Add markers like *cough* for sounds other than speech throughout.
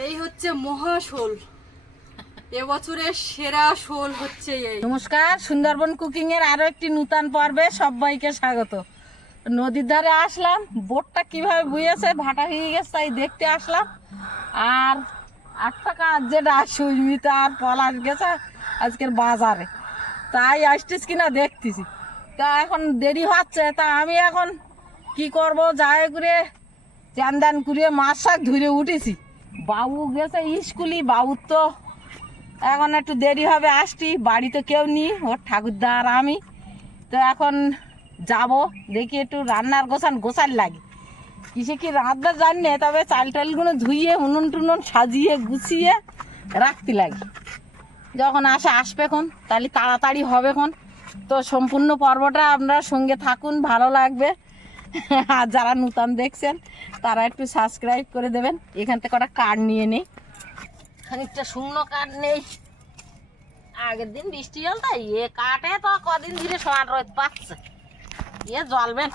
এই হচ্ছে মহা শোল। এবছরের সেরা শোল হচ্ছে এই। নমস্কার, সুন্দরবন কুকিং এর আরও একটি নূতন পর্বে সবাইকে স্বাগত। নদীর ধারে আসলাম, বোটটা কীভাবে বুয়েছে, ভাটা হয়ে গেছে তাই দেখতে আসলাম। আর একটা কাজ যেটা সুস্মিতা আর পলাশ গেছে আজকের বাজারে। তাই আসছিস কিনা দেখতেছি। তা এখন দেরি হচ্ছে, তা আমি এখন কি করব, যাই করে চান দান করে মাছ শাক ধরে উঠেছি। বাবু গেছে স্কুলি, বাবুর তো এখন একটু দেরি হবে, আসছি। বাড়িতে কেউ নেই, ওর ঠাকুরদা আর আমি। তো এখন যাব, দেখি একটু রান্নার গোছান গোছান লাগে। কিসে কি রাঁধতে জানি তবে চাল টালগুলো ধুইয়ে, উনুন টুনুন সাজিয়ে, গুছিয়ে রাখতে লাগে। যখন আসে, আসবে এখন, তাহলে তাড়াতাড়ি হবে এখন। তো সম্পূর্ণ পর্বটা আপনারা সঙ্গে থাকুন, ভালো লাগবে। আর যারা নূতন দেখছেন, তারা একটু সাবস্ক্রাইব করে দেবেন। এখান থেকে কটা কার্ড নিয়ে নেই। খানিকটা শুকনো কাঠ নেই। আগের দিন বৃষ্টি জল তাই এ কাটে তো কদিন ধরে সবার রোদ পাচ্ছে। এ জ্বলবেন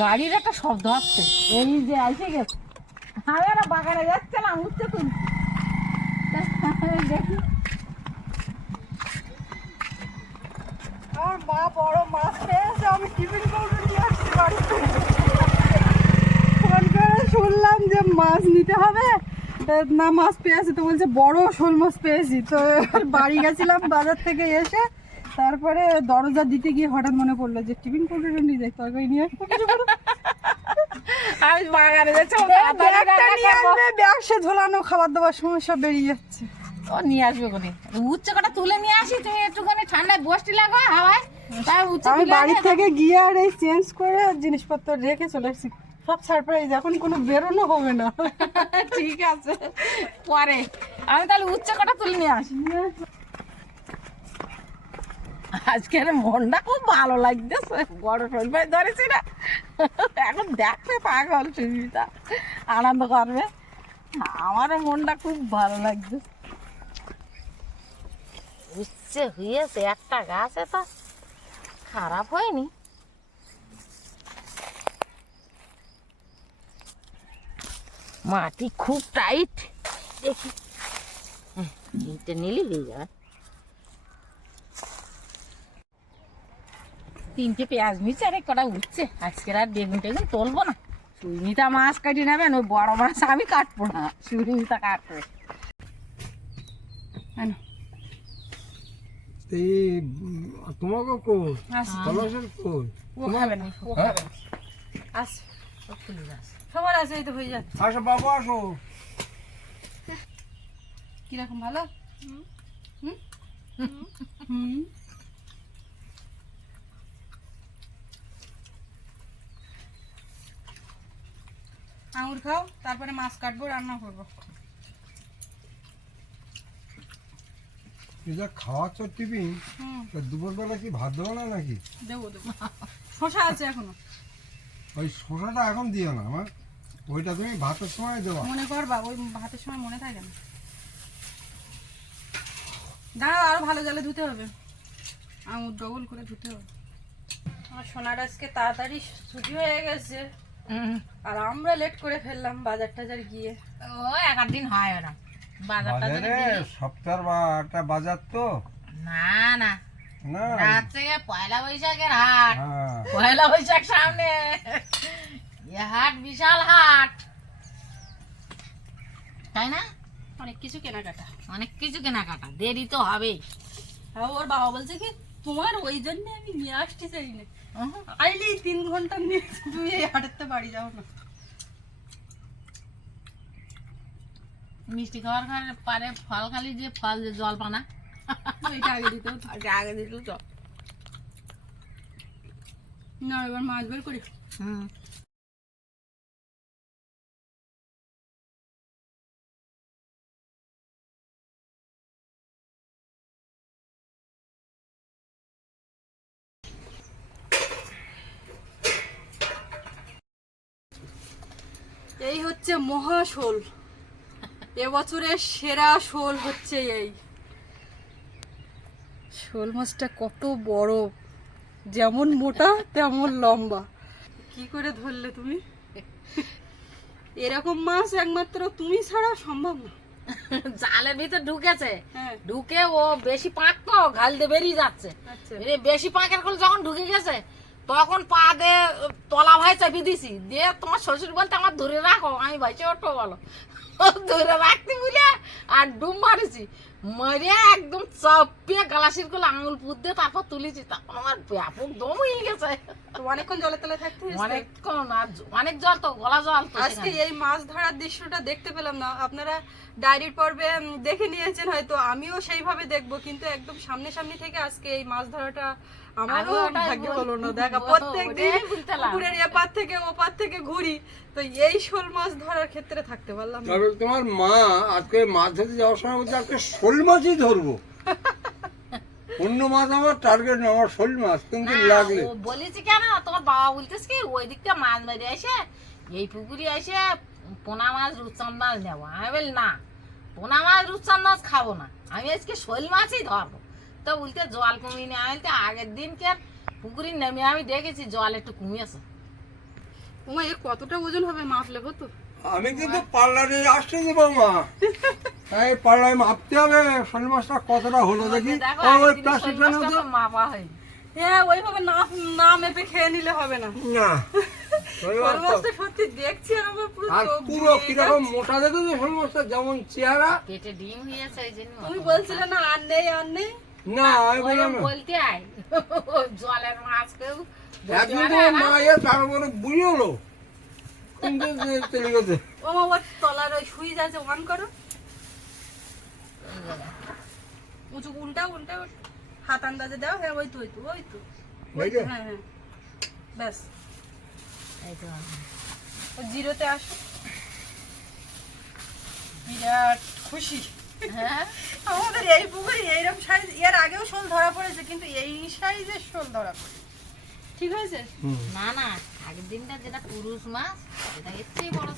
গাড়ির একটা শব্দ হচ্ছে এই যে আইসে গেছে। আমি একটা বাগানে যাচ্ছিলাম, উঠতে তুলছি দেখি। আমার মা বড় মাছ পেয়েছে আমি টিফিন করে নিয়ে আসছি বাড়িতে। ফোন করে শুনলাম যে মাছ নিতে হবে। না মাছ পেয়েছি তো বলছে বড় শোল মাছ পেয়েছি তো বাড়ি গেছিলাম বাজার থেকে এসে তারপরে দরজা দিতে গিয়ে হঠাৎ মনে পড়ল যে টিফিন করে নিয়ে যাই তরকারি নিয়ে আসব কিছু বাগানে যাচ্ছি তাড়াতাড়ি ব্যাগটা নিয়ে আসবে ব্যাগ সে ঝোলানো খাবার দাবার সময় সব বেরিয়ে যাচ্ছে। ও নিয়ে আসবে কোনে উচ্চ কটা তুলে নিয়ে আসি তুমি একটুখানি ঠান্ডায় বসটি লাগো হাওয়ায়। তাই উচ্চ আমি বাড়ি থেকে গিয়ে আর এই চেঞ্জ করে জিনিসপত্র রেখে চলে এসেছি। সব সারপ্রাইজ এখন কোনো বেরোনো হবে না। *laughs* ঠিক আছে পরে। আমি তাহলে উচ্চ কটা তুলে নিয়ে আসি। আজকের মনটা খুব ভালো লাগতেছে বড় শোল ভাই ধরেছি না। এখন দেখবে পাগল সুবিধা আনন্দ করবে। আমারও মনটা খুব ভালো লাগছে। উচ্ছে হয়েছে একটা গাছে তো খারাপ হয়নি। মাটি খুব টাইট। দেখি। হ্যাঁ, এইটা নিলে হয়ে যাবে। তিনটে পেঁয়াজ মির্চি আর কটা উঠছে। আজকের আর বেগুন টেগুন তুলবো না। সুমিতা মাছ কাটি নেবেন ওই বড় মাছ আমি কাটবো না। সুমিতা কাটবে। এই তোমাকে কই? পলাশের কই? ও খাবে না ও হ্যাঁ? খাবে না। আস সবার আছে এই তো হয়ে যাচ্ছে। আসো বাবু আসো। কীরকম ভালো? হুম? হুম। আঙুর খাও তারপরে মাছ কাটবো রান্না করব। এই যা খাওয়াচ্ছ টিফিন হুম। তা দুপুরবেলা কি ভাত দেবো না নাকি? দেবো দেবো। শশা আছে এখনও। ওই শসাটা এখন দিও না আমার ওইটা তুমি ভাতের সময় দেওয়া মনে করবা ওই ভাতের সময় মনে থাকে না। দাঁড়াও আরও ভালো জলে ধুতে হবে। আঙুর ডবল করে ধুতে হবে। আমার সোনার আজকে তাড়াতাড়ি ছুটি হয়ে গেছে। আর আমরা লেট করে ফেললাম বাজার টাজার গিয়ে। ও এক আধ দিন হয় ওরা। বাজারে সপ্তাহ বা একটা বাজার তো। না না। না। রাত থেকে পয়লা বৈশাখের হাট। হ্যাঁ। পয়লা বৈশাখ সামনে। এ হাট বিশাল হাট। তাই না? অনেক কিছু কেনাকাটা। অনেক কিছু কেনাকাটা। দেরি তো হবেই। ওর বাবা বলছে কি তোমার ওই জন্য আমি নিয়ে আসতে চাই না। উহু। তিন ঘণ্টা নিয়ে তুমি এই হাটের বাড়ি যাও না। মিষ্টি খাওয়ার খাওয়ার পারে ফল খালি যে ফল যে জল পানা ওইটা আগে দিতে আগে আগে দিল তো। না এবার মাছ বের করি। হুম। এই হচ্ছে মহা শোল এবছরের সেরা শোল হচ্ছে এই। শোল মাছটা কত বড় যেমন মোটা তেমন লম্বা। কি করে ধরলে তুমি? এরকম মাছ একমাত্র তুমি ছাড়া সম্ভব না। জালের ভিতর ঢুকেছে। হ্যাঁ। ঢুকে ও বেশি পাক তো ঘাল দিয়ে বেরিয়ে যাচ্ছে। আচ্ছা। বেশি পাকের করে যখন ঢুকে গেছে তখন পা দে তলা ভাই চাপিয়ে দিছি। দিয়ে তোমার শ্বশুর বলতে আমার ধরে রাখো আমি ভাইছে ওঠো বলো। *laughs* ধরে রাখতে বলে আর ডুম মারেছি। মরে একদম চাপিয়ে গালাসির করে আঙুল পুত দিয়ে তারপর তুলেছি। তারপর আমার ব্যাপক দম হয়ে গেছে। তো অনেকক্ষণ জলে তলে থাকতে অনেকক্ষণ অনেক জল তো গলা জল তো আজকে এই মাছ ধরার দৃশ্যটা দেখতে পেলাম না। আপনারা ডায়েরির পর্বে দেখে নিয়েছেন হয়তো আমিও সেইভাবে দেখব কিন্তু একদম সামনে সামনে থেকে আজকে এই মাছ ধরাটা আমারও ভাগ্য হলো না। দেখা বল- প্রত্যেক দিন ওটাই বলতেলাম। পুকুরের এপার থেকে ওপার থেকে ঘুরি। তো এই শোল মাছ ধরার ক্ষেত্রে থাকতে পারলাম তোমার মা আজকে মাছ ধরতে যাওয়ার সময় বলছে আজকে শোল মাছই ধরবো। *laughs* অন্য মাছ আমার টার্গেট না আমার শোল মাছ কিন্তু লাগলে। বলেছি কেন? তোমার বাবা বলতেছে কি ওই দিক থেকে মাছ মেরে এসে এই পুকুরে এসে পোনা মাছ রূপচাঁদ মাছ নেব। আমি বলি না পোনা মাছ খাব না। আমি আজকে শোল মাছই ধরবো। তো বলতে জল কমিয়ে নিয়ে আমি বলতে আগের দিনকে পুকুরে নেমে আমি দেখেছি জল একটু কমিয়েছে। ওমা এ কতটা ওজন হবে মাপলে হতো আমি কিন্তু পার্লারে আসতে দেবো মা তাই পার্লারে মাপতে হবে শোল মাছটা কতটা হলো দেখি। ওই আগের দিন প্লাস্টিক শোল মাছটা তো। মাপা হয়। হ্যাঁ ওইভাবে না না মেপে খেয়ে নিলে হবে না। না। শোল শোল মাছটা- মাছটা সত্যি দেখছি আমার পুরো আর পুরো কীরকম মোটা দেখো তো শোল মাছটা যেমন চেহারা। পেটে ডিম হয়েছে এই জন্য তুমি বলছিলে না আর নেই আর নেই? না আমি ওই বললাম বলতে আয়। *laughs* জলের মাছ কেউ বলতে একদিন পারে মা এ তারপরে বুঝে হলো কিন্তু যে চলে গেছে ও মা ওর তলার ওই সুইচ আছে অন করো। উঁচু উল্টা উল্টা হাত আন্দাজে দাও হ্যাঁ ওই তো ওই তো ওই তো। ওই তো, এই যে? হ্যাঁ হ্যাঁ। ব্যাস। ও জিরোতে আসো। বিরাট খুশি। হ্যাঁ? আমাদের এই পুকুরে এইরকম সাইজ এর আগেও শোল ধরা পড়েছে কিন্তু এই সাইজের শোল ধরা পড়েছে। ঠিক হয়েছে? না না। আগের দিনটা যেটা পুরুষ মাছ সেটা এর বড়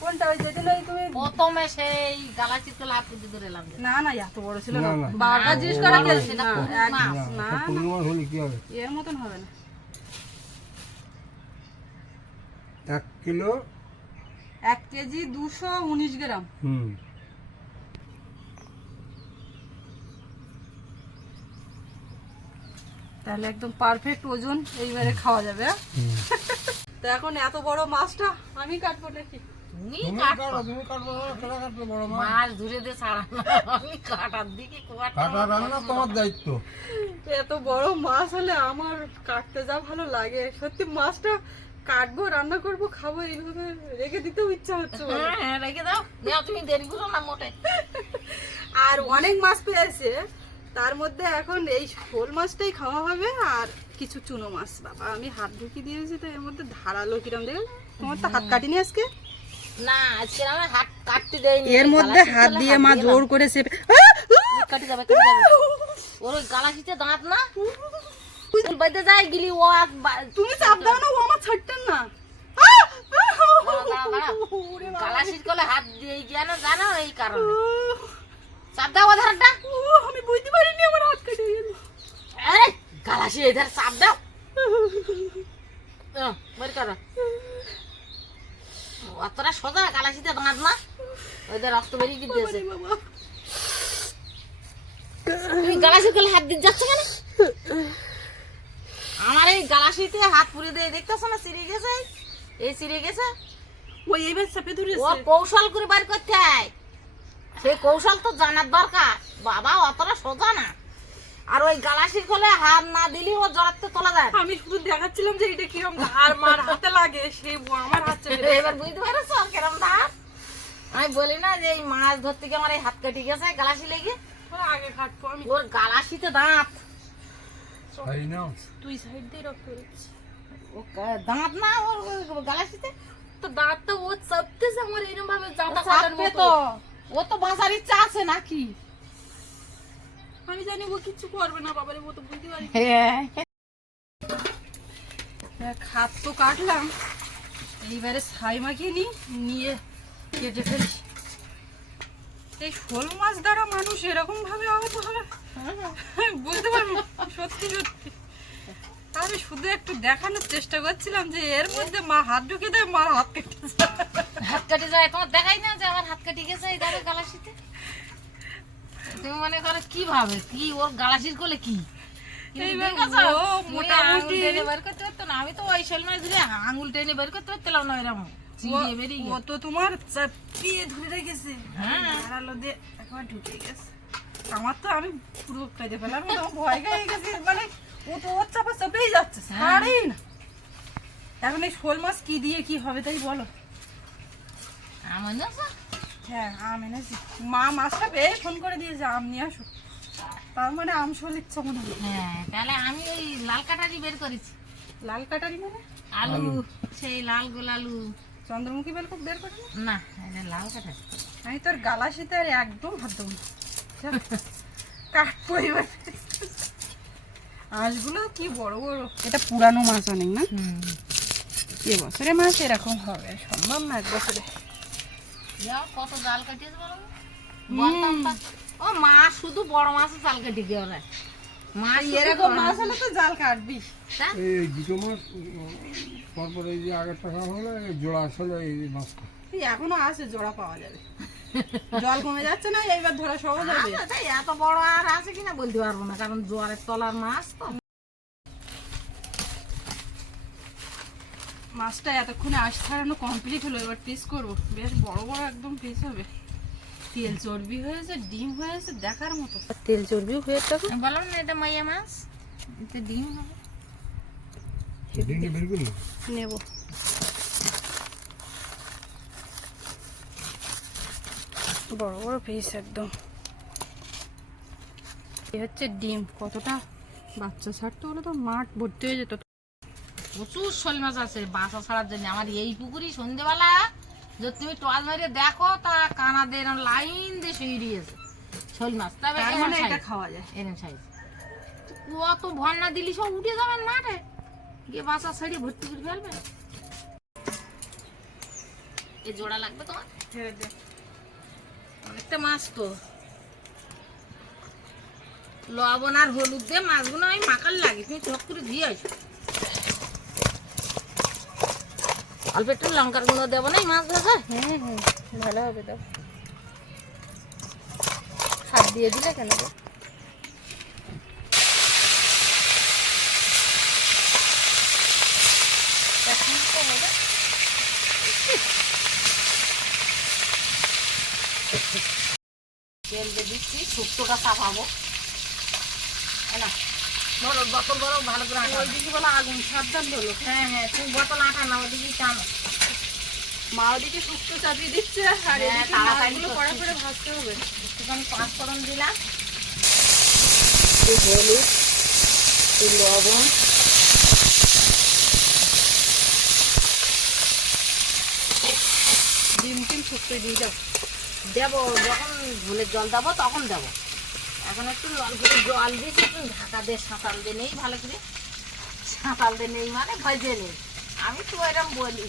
কোনটা ওই যেদিন ওই তুমি প্রথমে সেই গালা চিত্র লাভ করতে ধরে এলাম না না এত বড় ছিল না। না, না। বারবার জিজ্ঞেস করা গেছে। না এক- না পুরুষ মাছ হলে কি হবে? এর মতন হবে না। এক কিলো? এক কেজি দুশো উনিশ গ্রাম। হুম। তাহলে একদম পারফেক্ট ওজন এইবারে খাওয়া যাবে হ্যাঁ? তো এখন এত বড় মাছটা আমি কাটবো নাকি? তুমি তুমি কাটো। কাটো তুমি কাটবো না, কেনা কাটবে বড় মাছ? মাছ ধরে দিয়ে আমি কাটার দিকে খুব একটা কাটা রান্না তোমার দায়িত্ব। এত বড় মাছ হলে আমার কাটতে যা ভালো লাগে। সত্যি মাছটা কাটবো রান্না করব খাব এইভাবে রেখে দিতেও ইচ্ছা হচ্ছে হ্যাঁ, হ্যাঁ, রেখে দাও। নাও, তুমি দেরি করো না মোটে। আর অনেক মাছ পেয়েছে তার মধ্যে এখন এই শোল মাছটাই খাওয়া হবে আর কিছু চুনো মাছ বাবা। আমি হাত ঢুকিয়ে দিয়েছি তো এর মধ্যে ধারালো কিরম দেখো তোমার তো হাত কাটিনি আজকে? না আজকে আমার হাত কাটতে দেয়নি। এর মধ্যে হাত দিয়ে মা। জোর করে চেপে কাটি যাবে কাটি যাবে। ওর ওই গালাশিতে দাঁত না। বাইতে যায় গিলি ও তুমি চাপ দাও না ও আমার ছাড়তেন না। দাঁড়াও। গালাশির কলে হাত দিয়ে গিয়ে না জানো এই কারণে। চাপ দাও ওধারটা ও, আমি বুঝতে পারিনি আমার হাত কেটে গেল। আরে গালাশি এধার চাপ দাও। আহ, বের করো। অতটা সোজা দাঁত না? ওদের রক্ত বেরিয়ে গিয়েছে। তুমি হাত দিয়ে যাচ্ছ কেন? আমার এই গালাশিতে হাত পুড়ে দিয়ে দেখতেছো না সিঁড়ে গেছে? এই সিঁড়ে গেছে? ওই এইবার চেপে ওর কৌশল করে বার করতে হয়। সেই কৌশল তো জানার দরকার। বাবা অতটা সোজা না। আর ওই গালাসির কোলে হাত না দিলে ও জড়াতে তোলা যায়। আমি শুধু দেখাচ্ছিলাম যে এটা কিরম ধার মার হাতে লাগে সে আমার হাত চেপে এবার বুঝতে পারছ কেরম ধার? আমি বলি না যে এই মাছ ধরতে গিয়ে আমার এই হাত কেটে গেছে গালাসি লেগে। আগে কাটবো আমি। ওর গালাসিতে দাঁত। তাই না তুই সাইড দিয়ে রক্ত ও দাঁত না ওর গালাসিতে? তো দাঁতটা ও চাপতেছে আমার এরকম ভাবে ও কাটার মতো। তো। ও তো বাঁচার ইচ্ছা আছে নাকি? আমি জানি ও কিছু করবে না বাবারে মতো বুঝতে পারি হ্যাঁ দেখ, তো কাটলাম। এইবারে ছাই মাখিয়ে নি নিয়ে কেটে ফেলি এই শোল মাছ দ্বারা মানুষ এরকম ভাবে আহত হবে? বুঝতে পারব সত্যি সত্যি। আমি শুধু একটু দেখানোর চেষ্টা করছিলাম যে এর মধ্যে মা হাত ঢুকে দেয় মার হাত কেটে যায়। হাত কাটে যায় তোমার দেখাই না যে আমার হাত কাটে গেছে এই দেখো গালাসিতে? তুমি মনে করো কি ভাবে? কি ওর গালাসির কোলে কি? আমি তো ওই শোল মাছ দিলে আঙুল টেনে বের করতে পারতাম না এরকম। ও তো তোমার চাপিয়ে ধরে রেখেছে। হ্যাঁ। দিয়ে একবার ঢুকে গেছে। আমার তো আমি পুরো কেঁদে ফেলার মতো ভয় গেছে মানে ও তো ওর চাপা চাপেই যাচ্ছে হ্যাঁ। ছাড়েই না। এখন এই শোল মাছ কি দিয়ে কি হবে তাই বলো? হ্যাঁ আম এনেছি। মা মাছটা পেয়ে ফোন করে দিয়েছে আম নিয়ে আসো। তার মানে আম শোল ইচ্ছা মনে হয়। হ্যাঁ তাহলে আমি ওই লাল কাটারি বের করেছি। লাল কাটারি মানে? আলু সেই লাল গোল আলু। চন্দ্রমুখী বেল খুব বের করে না না এটা লাল কাটারি। আমি তোর গালাশিতে আর একদম হাত দেবো কাটবো এবার। মাছগুলো কি বড় বড়? এটা পুরানো মাছ অনেক না? হুম। এ বছরে মাছ এরকম হবে সম্ভব না এক বছরে। যাও কত জাল কাটিয়েছে। ও মাছ শুধু বড় মাছের জাল কাটি দিয়ে ওরা। মাছ এরকম মাছ হলে তো জাল কাটবি? এই দুটো মাছ উম, পরপর এই যে আগের টাকা হলো জোড়া আসলে এই মাছটা। এই এখনও আছে জোড়া পাওয়া যাবে। জল কমে যাচ্ছে না এইবার ধরা সহজ হবে। আচ্ছা, তাই এত বড় আর আছে কিনা বলতে পারব না কারণ জোয়ারের তলার মাছ তো। মাছটা এতক্ষণে আশ ছাড়ানো কমপ্লিট হলো এবার পিস করব। বেশ বড় বড় একদম পিস হবে। তেল চর্বি হয়েছে ডিম হয়েছে দেখার মতো। তেল চর্বিও হয়ে আমি বললাম না এটা মাইয়া মাছ? এতে ডিম হবে। নেব। বড় বড় পিস একদম। এই হচ্ছে ডিম কতটা বাচ্চা ছাড়তে হলে তো মাঠ ভর্তি হয়ে যেত। প্রচুর শোল মাছ আছে বাসা ছাড়ার জন্য। আমার এই পুকুরি সন্ধেবেলা যদি তুমি টল মেরে দেখো তা কানাদের লাইন দিয়ে শুয়ে দিয়েছে শোল মাছ। তবে মানে এটা খাওয়া যায়। এরম সাইজ কত ভন্না দিলি সব উঠে যাবেন মাঠে। গিয়ে বাসা ছেড়ে ভর্তি করে ফেলবে। এ জোড়া লাগবে তোমার? অনেকটা মাছ তো। লবণ আর হলুদ দিয়ে মাছগুলো আমি মাখার লাগে তুমি চক করে দিয়ে আসো। অল্প একটু লঙ্কার গুঁড়ো দেবো না এই মাছ ভাজা? হ্যাঁ হ্যাঁ ভালো হবে দাও সার দিয়ে দিলে কেন গো? এখন তো হবে। তেল দিয়ে দিচ্ছি শুক্তোটা চাপাবো। এই নাও, ধরো বোতল ধরো ভালো করে আটা ওই বলো আগুন সাবধান হলো হ্যাঁ হ্যাঁ তুমি বোতল আটা নাও ওদিকে টানো মা ওদিকে শুক্তো চাপিয়ে দিচ্ছে আর হ্যাঁ, এদিকে তাড়াতাড়ি মাছগুলো করতে কড়া করে ভাজতে হবে। একটুখানি পাঁচ ফোড়ন দিলাম। হলুদ লবণ। ডিম টিম শুক্তো দিয়ে দাও। দেবো যখন ঝোলের জল দেবো তখন দেবো। এখন একটু জল করে জল দিয়েছি একটু ঢাকা দিয়ে সাঁতাল দিয়ে নেই ভালো করে। সাঁতাল দিয়ে নেই মানে ভেজে নেই। আমি তো এরকম বলি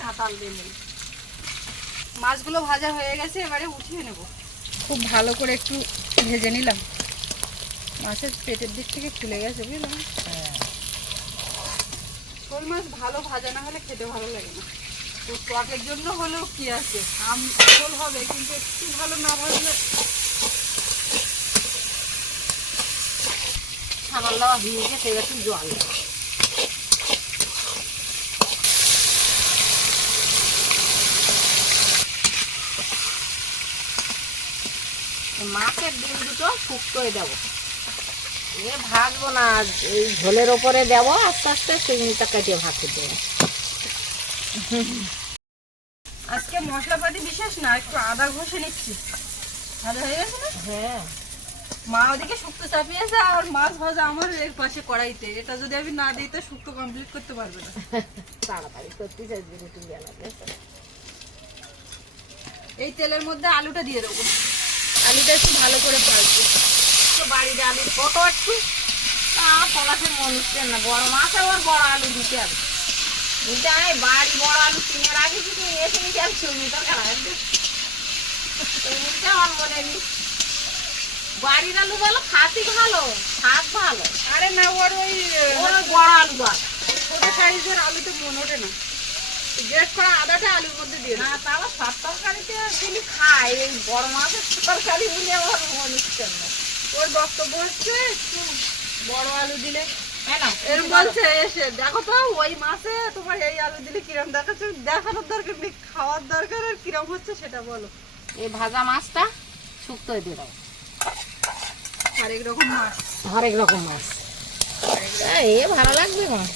সাঁতাল দিয়ে নেই। মাছগুলো ভাজা হয়ে গেছে এবারে উঠিয়ে নেব। খুব ভালো করে একটু ভেজে নিলাম। মাছের পেটের দিক থেকে খুলে গেছে বুঝলাম হ্যাঁ। শোল মাছ ভালো ভাজা না হলে খেতে ভালো লাগে না। তো টকের জন্য হলেও কি আছে? আম ঝোল হবে, কিন্তু একটু ভালো না ভাজলে সাঁতাল দেওয়া হয়ে গেছে, এবার একটু জল। মাছের ডিম দুটো শুক্তোয় দেবো। এ ভাজবো না, এই ঝোলের ওপরে দেবো, আস্তে আস্তে সেই চিংড়িটা কাটিয়ে ভাজতে দেবো। আজকে মশলাপাতি বিশেষ না একটু আদা ঘষে নিচ্ছি। ভাজা হয়ে গেছে না? হ্যাঁ। মা ওদিকে শুক্তো চাপিয়েছে আর মাছ ভাজা আমার এর পাশে কড়াইতে। এটা যদি আমি না দিই তো শুক্তো কমপ্লিট করতে পারবে না। তাড়াতাড়ি করতে চাইছি রুটি বেলাতে এই তেলের মধ্যে আলুটা দিয়ে দেবো। আলুটা একটু ভালো করে ভাজবো। তো বাড়িতে আলু কত একটু পলাশের মন না। বড় মাছ আবার বড় আলু দিতে হবে। বাড়ি বড় আলু কিনে রাখি তুমি এসে আমি ছবি তো আমার মনে নি বাড়ির আলু বলো খাতি ভালো স্বাদ ভালো। আরে না ওর ওই ওর বড় আলু বল ছোট সাইজের আলুতে মন ওঠে না। গ্রেট করা আদাটা আলুর মধ্যে দিয়ে না তাও সব তরকারিতে দিলি খাই এই বড় মাছের তরকারি বলে আমার মনে হচ্ছে না। ওর বক্তব্য হচ্ছে একটু বড় আলু দিলে এরকম বলছে এসে দেখো তো ওই মাসে তোমার এই আলু দিলে কিরম দেখাচ্ছে দেখানোর দরকার নেই খাওয়ার দরকার আর কিরম হচ্ছে সেটা বলো। এই ভাজা মাছটা শুক্তো দিয়ে দাও। আরেক রকম মাছ। হরেক রকম মাছ। এ ভালো লাগবে মাছ।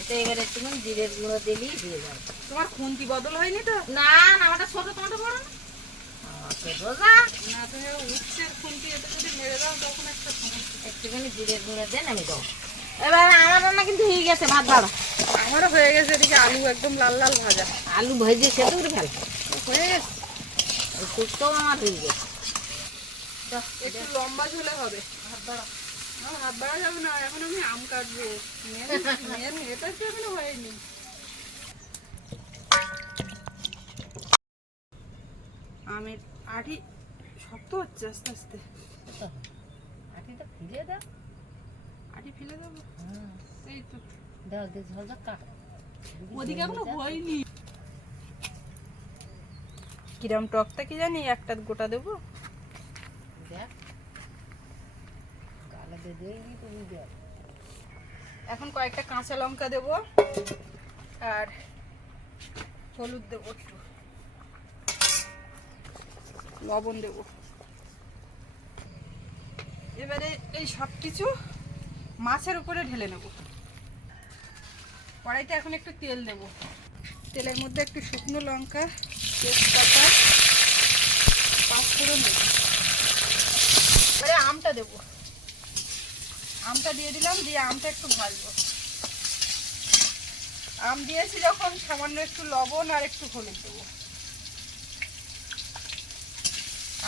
এটা এবার জিরের গুঁড়ো দিলেই দিয়ে যাবে তোমার খুন্তি বদল হয়নি তো? না না ওটা ছোট তোমাটা বড় না? একটুখানি জিরের গুঁড়ো দেন আমি দাও এবার আমার রান্না কিন্তু হয়ে গেছে ভাত বাড়া আমারও হয়ে গেছে এদিকে আলু একদম লাল লাল ভাজা। আলু ভেজে করে ফেল। হয়ে গেছে। আমার হয়ে গেছে। একটু লম্বা ঝোলে হবে। হাত বাড়া। হাত বাড়া যাবে না এখন আমি আম কাটবো। মেন এটা তো এখনও হয়নি। আমের আটি শক্ত হচ্ছে আস্তে আস্তে। আটিটা ফিরে দাও। আটি ফেলে দেবো? এই তো। দাও দিয়ে ঝাল ঝাল কাটো। ওদিকে এখনও হয়নি। কিরম টকটা কি জানি? একটা গোটা দেবো? দেখ। গালে দিয়ে দিয়ে তুমি দেখ। এখন কয়েকটা কাঁচা লঙ্কা দেবো আর হলুদ দেবো একটু। লবণ দেবো। এবারে এই সব কিছু মাছের উপরে ঢেলে নেব। কড়াইতে এখন একটু তেল দেবো। তেলের মধ্যে একটু শুকনো লঙ্কা, তেজপাতা, পাঁচফোড়ন দেবো। এবারে আমটা দেবো। আমটা দিয়ে দিলাম, দিয়ে আমটা একটু ভাজবো। আম দিয়েছি যখন, সামান্য একটু লবণ আর একটু হলুদ দেবো।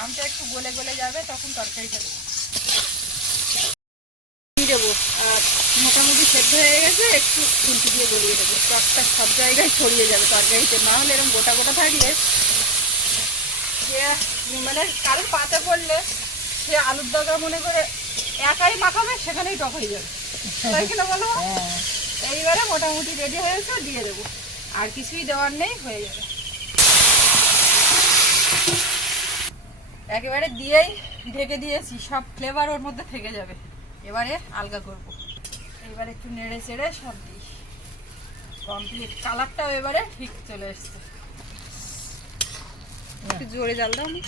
আমটা একটু গলে গলে যাবে তখন তরকারিটা দেবো। দেবো। আর মোটামুটি সেদ্ধ হয়ে গেছে একটু খুন্তি দিয়ে গলিয়ে দেবো। টকটা সব জায়গায় ছড়িয়ে যাবে তরকারিতে। না হলে এরকম গোটা গোটা থাকলে সে মানে কারোর পাতে পড়লে সে আলুর দরকার মনে করে একাই মাখাবে সেখানেই টক হয়ে যাবে। তাই কিনা বলো? হ্যাঁ। এইবারে মোটামুটি রেডি হয়েছে দিয়ে দেবো। আর কিছুই দেওয়ার নেই হয়ে যাবে। একেবারে দিয়েই ঢেকে দিয়েছি সব ফ্লেভার ওর মধ্যে থেকে যাবে। এবারে আলগা করব। এবারে একটু নেড়ে চেড়ে সব দিই। কমপ্লিট কালারটাও এবারে ঠিক চলে এসছে। একটু জোরে জাল দাও আমি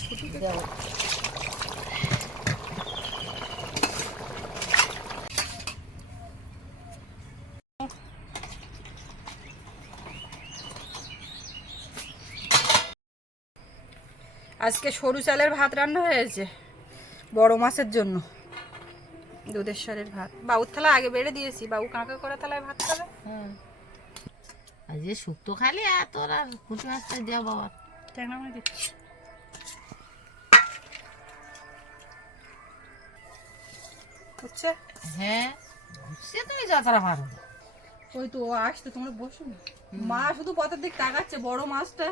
আজকে সরু চালের ভাত রান্না হয়েছে বড় মাছের জন্য। দুধের স্বরের ভাত। বাবুর থালা আগে বেড়ে দিয়েছি বাবু কাঁকা করে থালায় ভাত খাবে? যে শুক্তো খালি আর তোর আর পুঁটি মাছটা দেওয়া বাবা। ট্যাংরা মাছ হচ্ছে হ্যাঁ সে তুমি পারো ওই তো আসতে তোমরা বসো মা শুধু পথের দিক তাকাচ্ছে বড় মাছটা।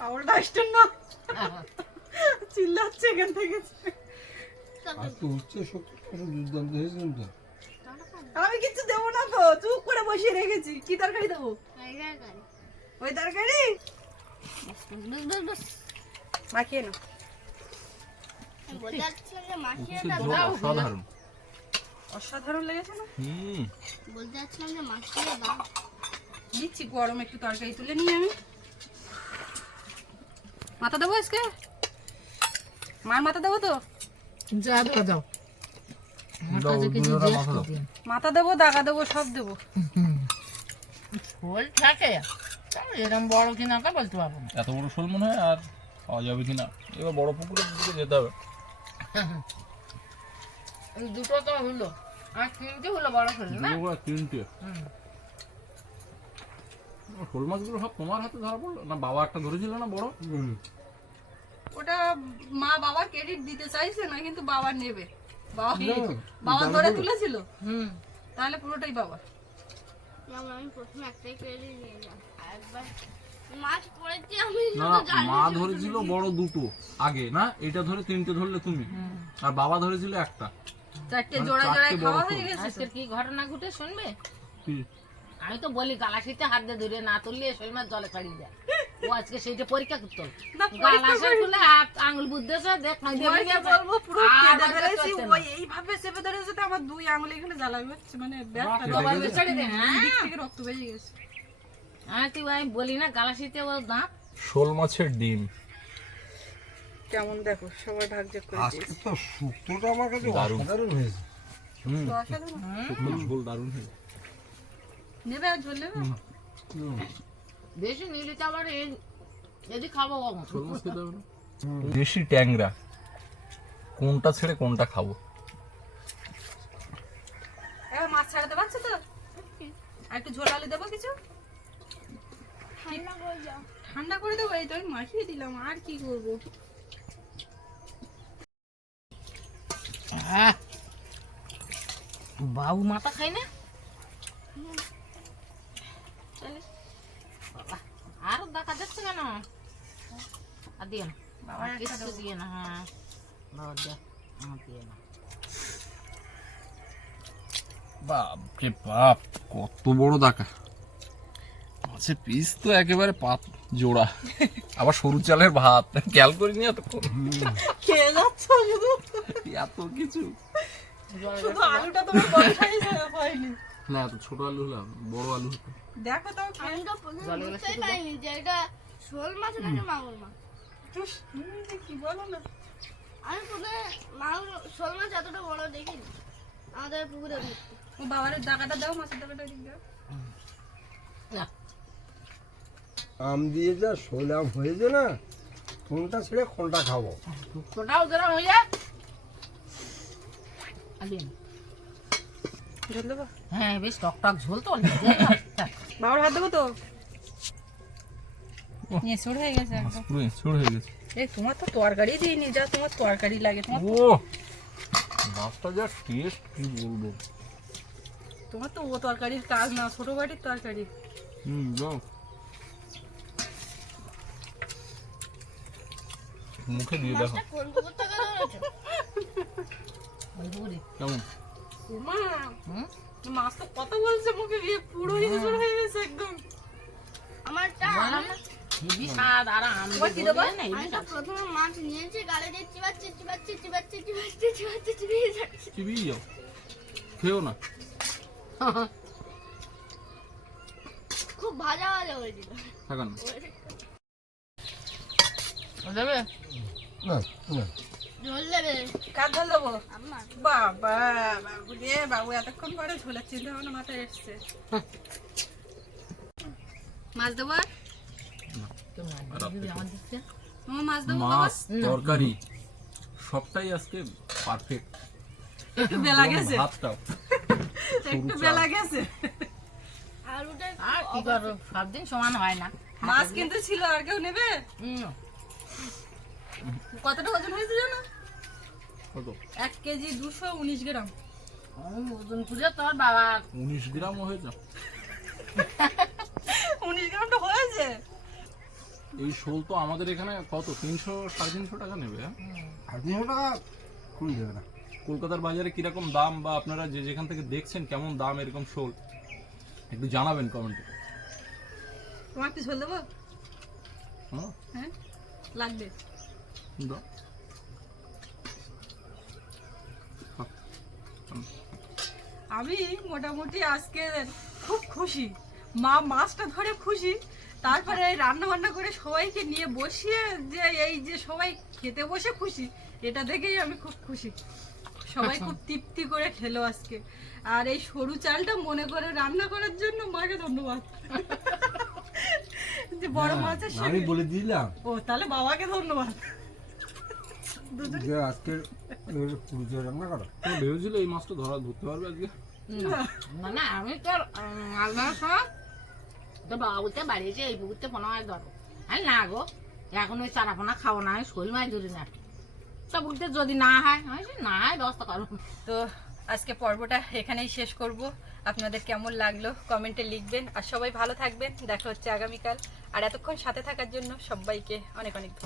আওয়ারটা আসছে না। চিল্লাচ্ছে এখান থেকে। আজকে উচ্চ শক্তিটা দুর্দান্ত হয়েছে কিন্তু। আমি কিছু দেবো না তো চুপ করে বসিয়ে রেখেছি। কি তরকারি দেবো? ওই তরকারি? মাখিয়ে নাও। অসাধারণ। অসাধারণ লেগেছে না? হুম। বলতে চাচ্ছিলাম যে দাও দিচ্ছি গরম একটু তরকারি তুলে নিই আমি। মাথা দেবো আজকে? মার মাথা দেবো তো? যা দাও। দাও, মাথা দেবো দাগা দেবো সব দেবো। শোল থাকে? বড় কিনা কা বলতে পারব এত বড় শোল মনে হয় আর পাওয়া যাবে কিনা? এবার বড় পুকুরের দিকে যেতে হবে। দুটো তো হলো। আর তিনটে হলো বড় শোল না? তিনটে। হুম। শোল মাছগুলো সব তোমার হাতে ধরা পড়ল? না বাবা একটা ধরেছিল না বড়? ওটা মা বাবা ক্রেডিট দিতে চাইছে না কিন্তু বাবা নেবে। বাবা বাবা ধরে তুলেছিল? হুম। তাহলে পুরোটাই বাবা আমি প্রথমে একটাই ক্রেডিট নিয়ে যাম একবার মাছ পড়েছে আমি না মা ধরেছিল বড় দুটো আগে না? এটা ধরে তিনটে ধরলে তুমি। আর বাবা ধরেছিল একটা। চারটে মানে জোড়া জোড়ায় খাওয়া হয়ে গেছে কি ঘটনা ঘটে শুনবে? কি? আমি তো বলি গালাসিতে হাত দিয়ে ধরে না তুললে শৈল মাছ জলে ছাড়িয়ে যায় ও আজকে সেইটা পরীক্ষা করতে খুলে হাত আঙুল বুদ্ধেছে দেখ বলব পুরো ফেলেছি। ওই এইভাবে চেপে ধরেছে তো আমার দুই আঙুলে এখানে জ্বালাবে হচ্ছে মানে ছেড়ে দে, হ্যাঁ? দিক থেকে রক্ত বেরিয়ে গেছে। আমি তুই আমি বলি না গালাসিতে ও দাঁত শোল মাছের ডিম। কেমন দেখো সবাই ভাগ যোগ করে আজকে তো শুক্তোটা আমার কাছে দারুণ। অসাধারণ হয়েছে। হুম। ঝোল দারুণ হয়েছে। নেবে আর ঝোল নেবে? বেশি নিলে তো আবার এই যদি খাব দেশি ট্যাংরা। কোনটা ছেড়ে কোনটা খাব? এবার মাছ ছাড়াতে পারছ তো? আর একটু ঝোল আলু দেবো কিছু? ঠান্ডা করে যাও ঠান্ডা করে দেবো? এই তো আমি মাখিয়ে দিলাম আর কি করব? হ্যাঁ বাবু মাথা খাই না চলে। বাবা, আর দেখা যাচ্ছে কেন? আর দিয়ে না। কিচ্ছু দিয়ে না হ্যাঁ। বাবা দে আমার দিয়ে না। বাপ বাপ কত বড় দাকা মাছের পিস তো একেবারে পাত জোড়া। আবার সরু চালের ভাত। খেয়াল করিনি এতক্ষণ। খেয়ে যাচ্ছ শুধু? এত কিছু। শুধু আলুটা তোমার হয়নি। না এত ছোট আলু হলাম বড় আলু হতো। দেখো তাও খেয়ে আমি তো প্রথমে বুঝতেই পারিনি যে এটা শোল মাছ নাকি মাগুর মাছ। যে কি বলো না? আমি প্রথমে মাগুর শোল মাছ এতটা বড় দেখিনি। আমাদের পুকুরে ও বাবার টাকাটা দাও মাছের টাকাটা দিক দাও আম দিয়ে যা শোল আম হয়েছে না কোনটা ছেড়ে কোনটা খাব? শুক্তোটাও যেরকম হয়ে যায়। হ্যাঁ বেশ টক টক ঝোল তো বাবার হাত দেবো তো? এসড় হয়ে গেছে পুরো এঁচড় হয়ে গেছে। এই তোমার তো তরকারি দিইনি যা তোমার তরকারি লাগে তোমার ও মাছটা যা টেস্ট কি বলব। তোমার তো ও তরকারির কাজ না ছোট বাটির তরকারি। হুম যাও। মুখে দিয়ে দেখো। কেমন? হুম? মাছ তো কত বলছে মুখে গিয়ে? পুরো হয়ে গেছে একদম। আমারটা স্বাদ? আর আম দিয়ে? না প্রথমে মাছ নিয়েছি গালে দিয়ে চিবাচ্ছি চিবাচ্ছি চিবাচ্ছি চিবাচ্ছি চিবাচ্ছি চিবিয়ে যাচ্ছি। চিবিয়ে যাও। খেও না। খুব ভাজা ভাজা হয়েছিল। থাকান দেবে না না। ঝোল দেবে কার ঝোল দেবো বাবা বাবু রে বাবু এতক্ষণ পরে ঝোলের চিন্তা ভাবনা মাথায় এসছে। মাছ দেবো মাছ দেবো মাছ তরকারি সবটাই আজকে পারফেক্ট একটু বেলা গেছে। ভাতটাও। একটু বেলা গেছে। আলুটা আর কি করব? সব দিন সমান হয় না। মাছ কিন্তু ছিল আর কেউ নেবে? হুম। কতটা ওজন হয়েছে জানো? এক কেজি দুশো উনিশ গ্রাম। হুম, ওজন খুঁজে তোর বাবা। উনিশ গ্রামও হয়েছে? *laughs* উনিশ গ্রামটা হয়েছে। এই শোল তো আমাদের এখানে কত? তিনশো সাড়ে তিনশো টাকা নেবে হ্যাঁ? তিনশো টাকা দেবে না। কলকাতার বাজারে কীরকম দাম বা আপনারা যে যেখান থেকে দেখছেন কেমন দাম এরকম শোল একটু জানাবেন কমেন্টে তোমার কি ঝোল দেবো? হ্যাঁ। হ্যাঁ লাগবে। দাও। আমি মোটামুটি আজকে খুব খুশি। মা মাছটা ধরে খুশি। তারপরে রান্না বান্না করে সবাইকে নিয়ে বসিয়ে যে এই যে সবাই খেতে বসে খুশি এটা দেখেই আমি খুব খুশি। সবাই খুব তৃপ্তি করে খেলো আজকে। আর এই সরু চালটা মনে করে রান্না করার জন্য মাকে ধন্যবাদ। *laughs* যে বড় মাছের আমি বলে দিলাম। ও তাহলে বাবাকে ধন্যবাদ। যে আজকের পুরুষের রান্না করো। তুমি ভেবেছিল এই মাছটা ধরা ধরতে পারবে আজকে? না, না না আমি আলমার তো বাবা বলতে বাড়িয়েছে এই পুকুরতে পোনা মাছ ধরো। আমি না গো এখন ওই চারা পোনা খাব না আমি শোল মাছ ধরি না। তো পুকুরতে যদি না হয় আমি না হয় ব্যবস্থা করব তো আজকে পর্বটা এখানেই শেষ করব। আপনাদের কেমন লাগল কমেন্টে লিখবেন। আর সবাই ভালো থাকবেন। দেখা হচ্ছে আগামীকাল। আর এতক্ষণ সাথে থাকার জন্য সবাইকে অনেক অনেক ধন্যবাদ।